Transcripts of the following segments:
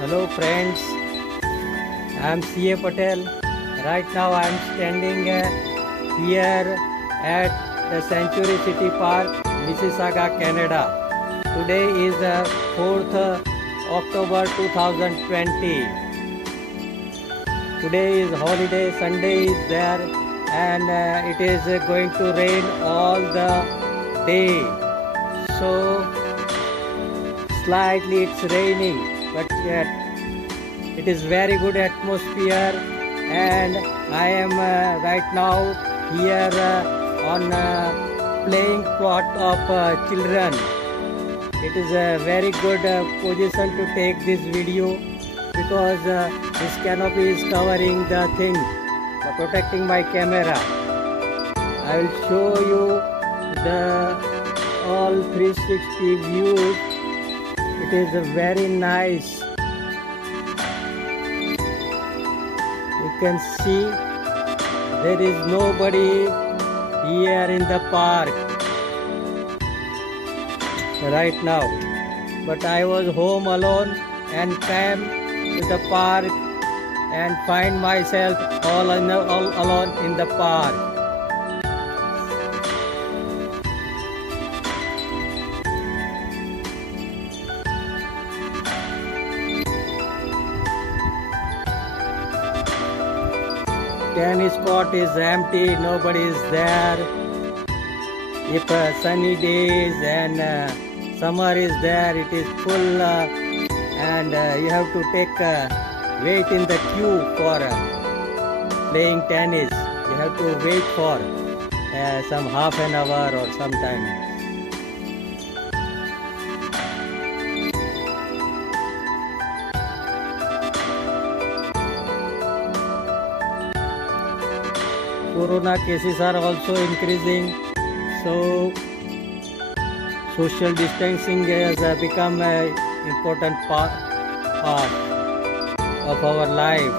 Hello friends, I am C.A. Patel. Right now I am standing here at the Century City Park, Mississauga, Canada. Today is 4th October 2020. Today is holiday, Sunday is there, and it is going to rain all the day. So slightly it's raining, but yet it is very good atmosphere, and I am right now here on playing plot of children. It is a very good position to take this video because this canopy is covering the thing, protecting my camera. I will show you the all 360 views. It is very nice. You can see there is nobody here in the park right now, but I was home alone and came to the park and find myself all alone in the park. Tennis court is empty, nobody is there. If sunny days and summer is there, it is full and you have to take wait in the queue for playing tennis. You have to wait for some half an hour or some time. Corona cases are also increasing, so social distancing has become an important part of our life.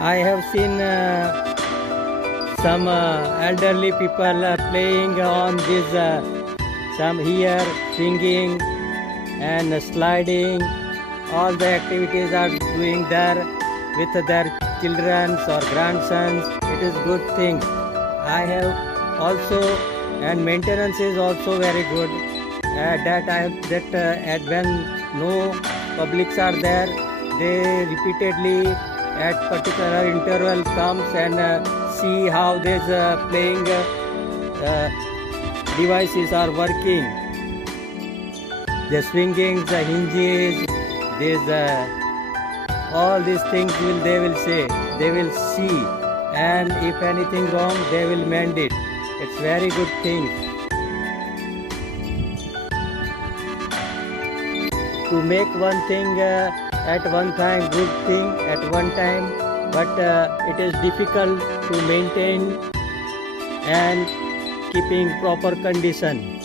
I have seen some elderly people playing on this. Some here singing and sliding. All the activities are doing there with their children or grandsons. It is good thing. I have also, and maintenance is also very good. That when no publics are there, they repeatedly at particular interval comes and see how this playing devices are working. The swinging, the hinges, all these things they will see, and if anything wrong, they will mend it. It's very good thing to make one thing at one time, good thing at one time, but it is difficult to maintain and keeping proper condition.